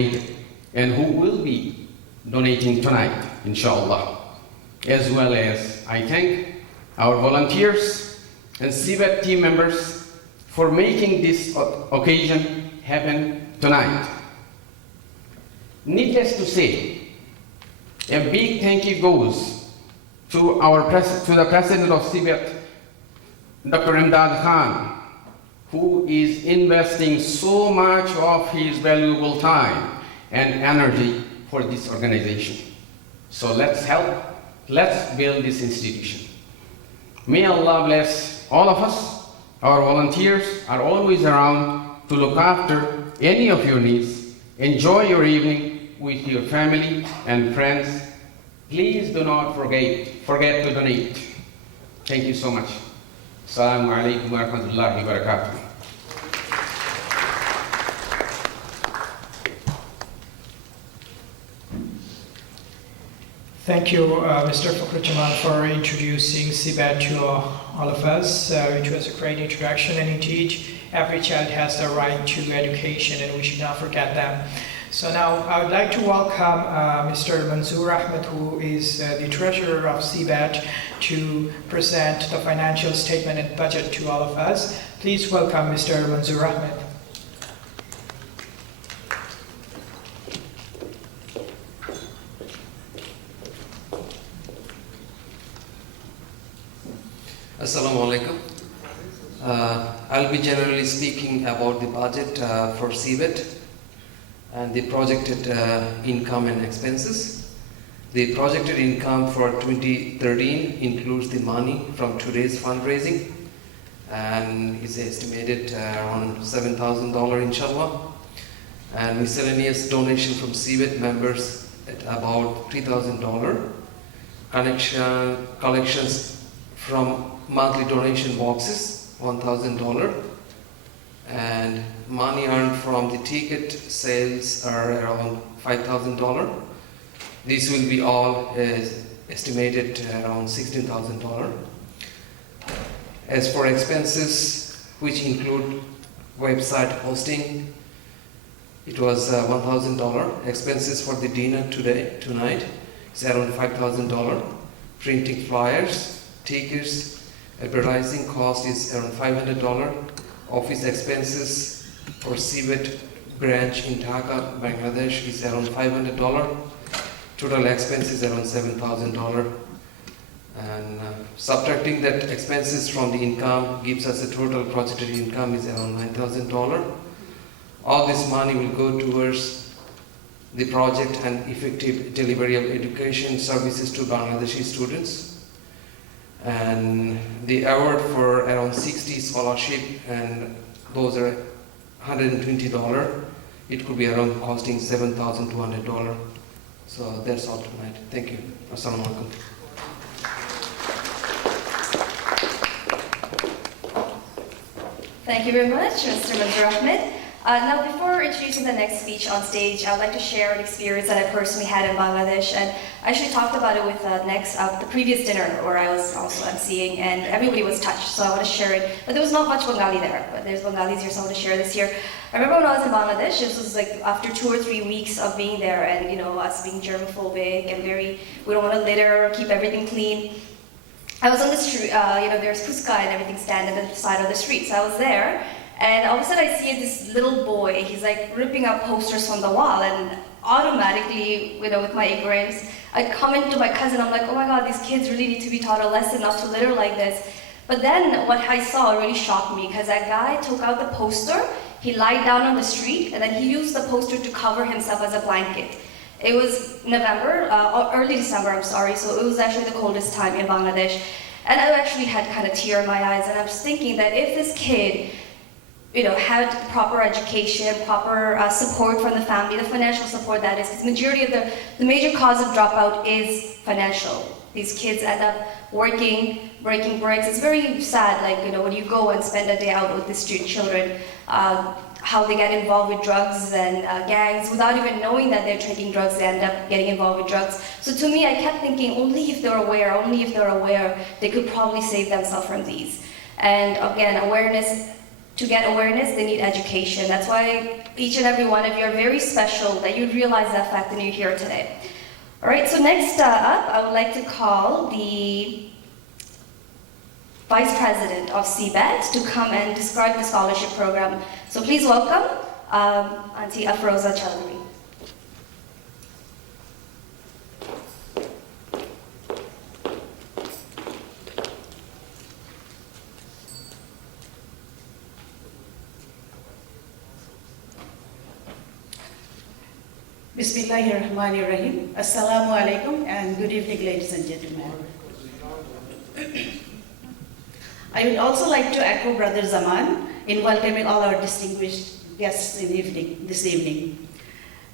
and who will be donating tonight, inshallah. As well as I thank our volunteers and CBET team members for making this occasion happen tonight. Needless to say, a big thank you goes to the president of CBET, Dr. Imdad Khan, who is investing so much of his valuable time and energy for this organization. So let's build this institution. May Allah bless all of us. Our volunteers are always around to look after any of your needs. Enjoy your evening with your family and friends. Please do not forget to donate. Thank you so much. Assalamu alaikum wa rahmatullahi wa barakatuh. Thank you, Mr. Fakhrujaman, for introducing CBET to all of us. It was a great introduction, and indeed, every child has the right to education, and we should not forget that. So now, I would like to welcome Mr. Manzoor Ahmed, who is the treasurer of CBET, to present the financial statement and budget to all of us. Please welcome Mr. Manzoor Ahmed. Assalamu alaikum. I'll be generally speaking about the budget for CBET and the projected income and expenses. The projected income for 2013 includes the money from today's fundraising and is estimated around $7,000 inshallah, and miscellaneous donation from CBET members at about $3,000, collections from monthly donation boxes, $1,000, and money earned from the ticket sales are around $5,000. This will be all estimated around $16,000. As for expenses, which include website hosting, it was $1,000. Expenses for the dinner tonight is around $5,000. Printing flyers, tickets, advertising cost is around $500. Office expenses for CBET branch in Dhaka, Bangladesh is around $500. Total expenses around $7,000. And subtracting that expenses from the income gives us a total projected income is around $9,000. All this money will go towards the project and effective delivery of education services to Bangladeshi students. And the award for around 60 scholarship, and those are $120. It could be around costing $7,200. So that's all tonight. Thank you. Assalamu alaikum. Thank you very much, Mr. Manzoor Ahmed. Now, before introducing the next speech on stage, I would like to share an experience that I personally had in Bangladesh, and I actually talked about it with the previous dinner where I was also emceeing, and everybody was touched, so I want to share it. But there was not much Bengali there, but there's Bengalis here, so I want to share this here. I remember when I was in Bangladesh, this was like after 2 or 3 weeks of being there, and us being germophobic and we don't want to litter or keep everything clean. I was on the street, there's puska and everything standing at the side of the street, so I was there. And all of a sudden I see this little boy, he's like ripping up posters from the wall, and automatically, with my ignorance, I comment to my cousin, I'm like, oh my God, these kids really need to be taught a lesson not to litter like this. But then what I saw really shocked me, because that guy took out the poster, he lied down on the street, and then he used the poster to cover himself as a blanket. It was November, early December, I'm sorry, so it was actually the coldest time in Bangladesh. And I actually had kind of tear in my eyes, and I was thinking that if this kid had proper education, proper support from the family, the financial support that is, because majority of the major cause of dropout is financial. These kids end up working, breaking bricks. It's very sad, when you go and spend a day out with the student children, how they get involved with drugs and gangs without even knowing that they're taking drugs, they end up getting involved with drugs. So to me, I kept thinking, only if they're aware, they could probably save themselves from these. And again, awareness to get awareness, they need education. That's why each and every one of you are very special, that you realize that fact and you're here today. All right, so next up, I would like to call the Vice President of CBET to come and describe the scholarship program. So please welcome Auntie Afroza Chowdhury. Bismillahirrahmanirrahim. Assalamu alaikum and good evening, ladies and gentlemen. I would also like to echo Brother Zaman in welcoming all our distinguished guests this evening.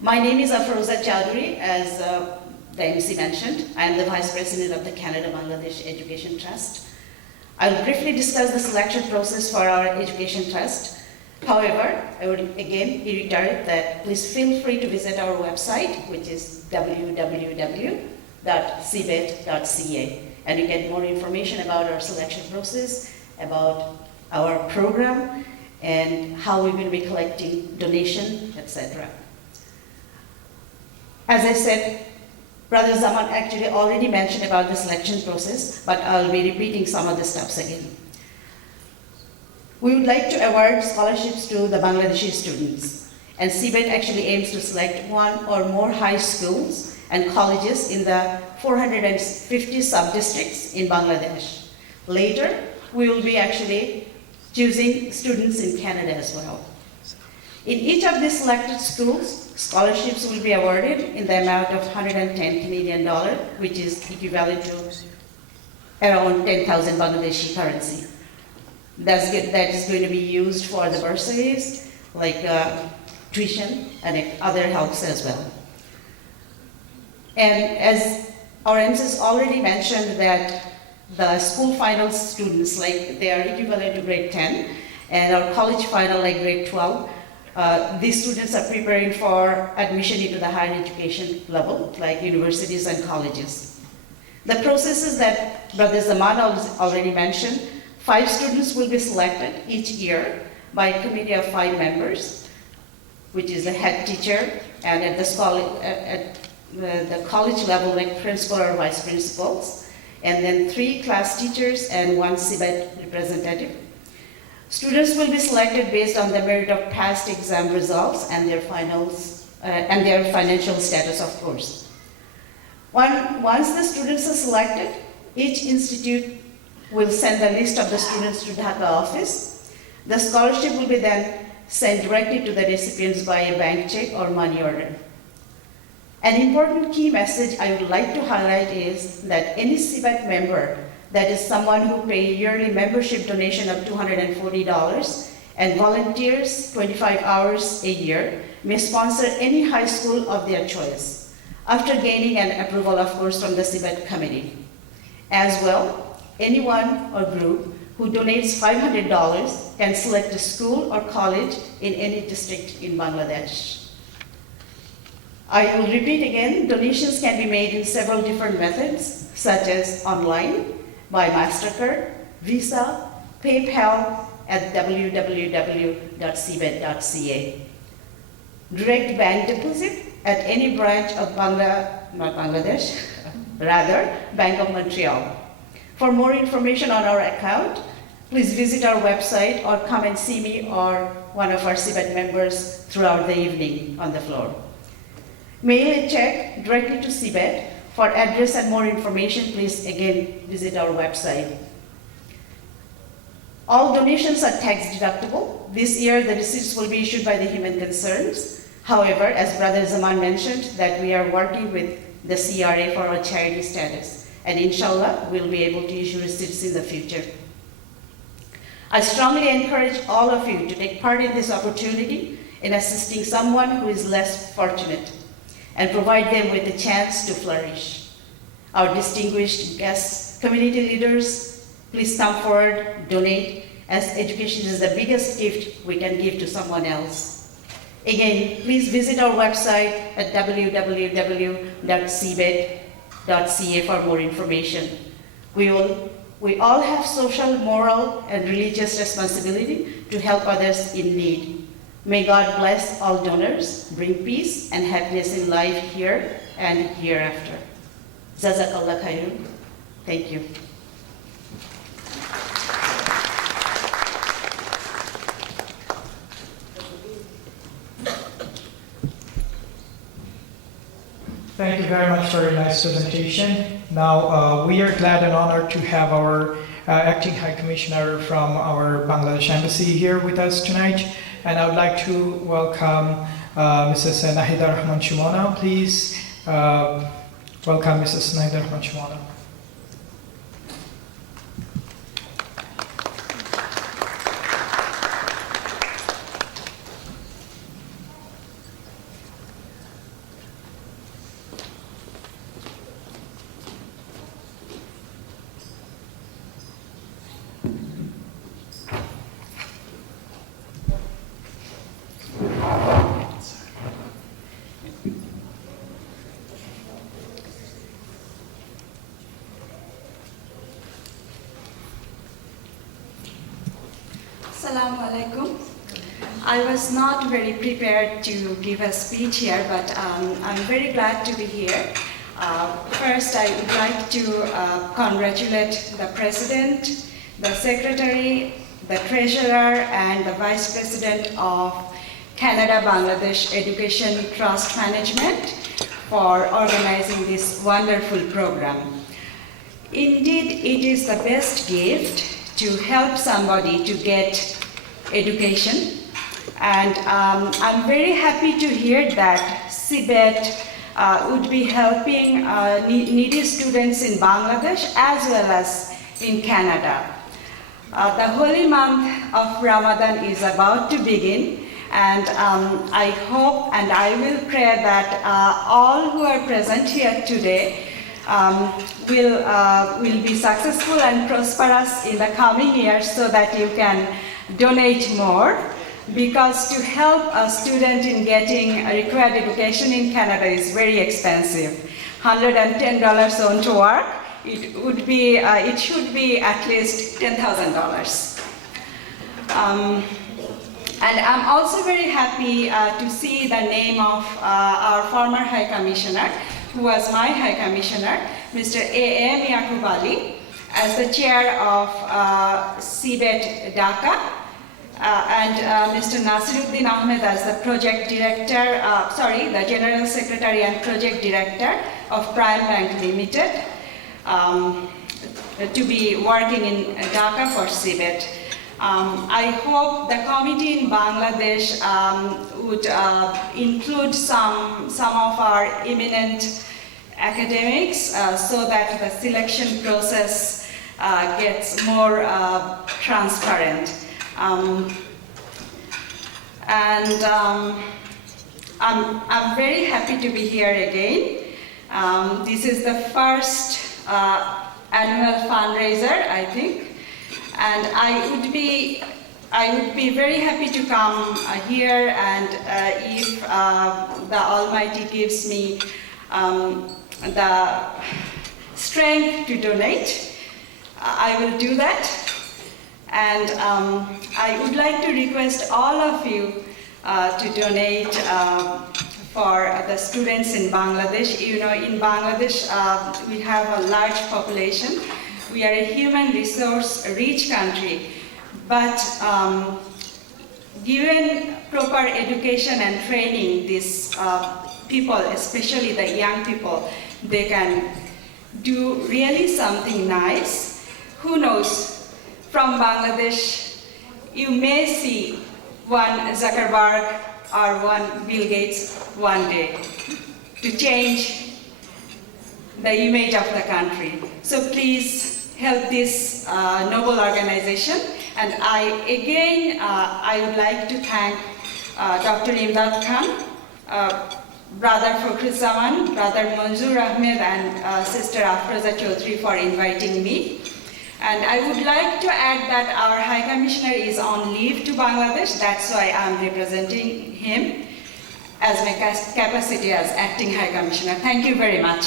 My name is Afroza Chowdhury, as the MC mentioned. I am the Vice President of the Canada-Bangladesh Education Trust. I will briefly discuss the selection process for our Education Trust. However, I would again reiterate that please feel free to visit our website, which is www.cbet.ca, and you get more information about our selection process, about our program, and how we will be collecting donation, etc. As I said, Brother Zaman actually already mentioned about the selection process, but I'll be repeating some of the steps again. We would like to award scholarships to the Bangladeshi students, and CBET actually aims to select one or more high schools and colleges in the 450 sub-districts in Bangladesh. Later, we will be actually choosing students in Canada as well. In each of these selected schools, scholarships will be awarded in the amount of 110 Canadian dollar, which is equivalent to around 10,000 Bangladeshi currency. That is going to be used for the bursaries, like tuition and other helps as well. And as our MCs already mentioned, that the school final students, like they are equivalent to grade 10, and our college final, like grade 12, these students are preparing for admission into the higher education level, like universities and colleges. The processes that Brother Zaman already mentioned, 5 students will be selected each year by a committee of 5 members, which is the head teacher, and at the college level, like principal or vice principals, and then 3 class teachers and 1 CBET representative. Students will be selected based on the merit of past exam results and their finals and their financial status, of course. Once the students are selected, each institute will send a list of the students to Dhaka office. The scholarship will be then sent directly to the recipients by a bank check or money order. An important key message I would like to highlight is that any CBET member, that is someone who pays yearly membership donation of $240 and volunteers 25 hours a year, may sponsor any high school of their choice, after gaining an approval, of course, from the CBET committee. As well, anyone or group who donates $500 can select a school or college in any district in Bangladesh. I will repeat again, donations can be made in several different methods, such as online, by MasterCard, Visa, PayPal at www.cbet.ca. Direct bank deposit at any branch of Bank of Montreal. For more information on our account, please visit our website or come and see me or one of our CBET members throughout the evening on the floor. Mail a check directly to CBET. For address and more information, please again visit our website. All donations are tax deductible. This year, the receipts will be issued by the Human Concerns. However, as Brother Zaman mentioned, that we are working with the CRA for our charity status. And inshallah, we'll be able to issue receipts in the future. I strongly encourage all of you to take part in this opportunity in assisting someone who is less fortunate and provide them with a chance to flourish. Our distinguished guests, community leaders, please come forward, donate, as education is the biggest gift we can give to someone else. Again, please visit our website at www.cbet.ca for more information. We will We all have social, moral, and religious responsibility to help others in need. May God bless all donors, bring peace and happiness in life here and hereafter. Jazakallah khairun. Thank you. Thank you very much for a nice presentation. Now, we are glad and honored to have our Acting High Commissioner from our Bangladesh Embassy here with us tonight. And I would like to welcome Mrs. Nahida Rahman Shumana. Please welcome Mrs. Nahida Rahman Shumana. Assalamu alaikum. I was not very prepared to give a speech here, but I'm very glad to be here. First, I would like to congratulate the President, the Secretary, the Treasurer, and the Vice President of Canada-Bangladesh Education Trust Management for organizing this wonderful program. Indeed, it is the best gift to help somebody to get education. And I'm very happy to hear that CBET would be helping needy students in Bangladesh as well as in Canada. The holy month of Ramadan is about to begin, and I hope and I will pray that all who are present here today will be successful and prosperous in the coming years so that you can donate more, because to help a student in getting a required education in Canada is very expensive. $110 on to work, it should be at least $10,000. And I'm also very happy to see the name of our former High Commissioner, who was my High Commissioner, Mr. A.M. Yaqub Ali, as the chair of CBET Dhaka, and Mr. Nasiruddin Ahmed as the project director, the General Secretary and Project Director of Prime Bank Limited, to be working in Dhaka for CBET. I hope the committee in Bangladesh would include some of our eminent academics so that the selection process gets more transparent. I'm very happy to be here again. This is the first annual fundraiser, I think. And I would be very happy to come here, and if the Almighty gives me the strength to donate, I will do that. And I would like to request all of you to donate for the students in Bangladesh. You know, in Bangladesh, we have a large population. We are a human resource rich country, but given proper education and training, these people, especially the young people, they can do really something nice. Who knows, from Bangladesh, you may see one Zuckerberg or one Bill Gates one day to change the image of the country. So please, help this noble organization. And I would like to thank Dr. Imdad Khan, Brother Fakhruzaman, Brother Manzoor Ahmed, and Sister Afroza Chaudhry for inviting me. And I would like to add that our High Commissioner is on leave to Bangladesh. That's why I'm representing him as my capacity as Acting High Commissioner. Thank you very much.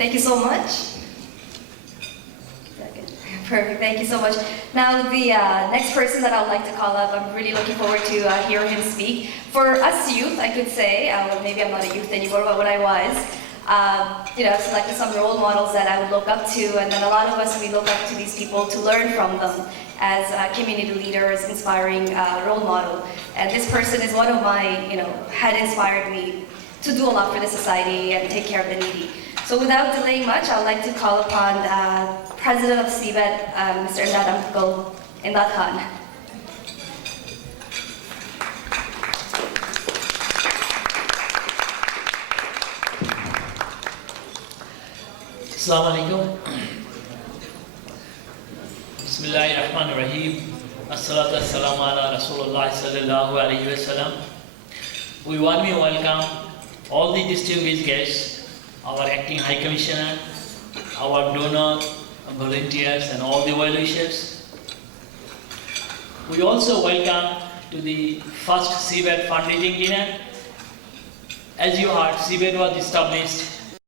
Thank you so much. Perfect, thank you so much. Now the next person that I would like to call up, I'm really looking forward to hear him speak. For us youth, I could say, well, maybe I'm not a youth anymore, but when I was, I've selected some role models that I would look up to, and then a lot of us, we look up to these people to learn from them as community leaders, inspiring role model. And this person is one of my, had inspired me to do a lot for the society and take care of the needy. So without delaying much, I would like to call upon President of CBET, Mr. Imdad Khan. Assalamu alaikum. Bismillahirrahmanirrahim. Assalatu wassalamu ala Rasulullah sallallahu alayhi wa sallam. We warmly welcome all the distinguished guests, our acting High Commissioner, our donor, volunteers, and all the well-wishers. We also welcome to the first CBET fundraising dinner. As you heard, CBET was established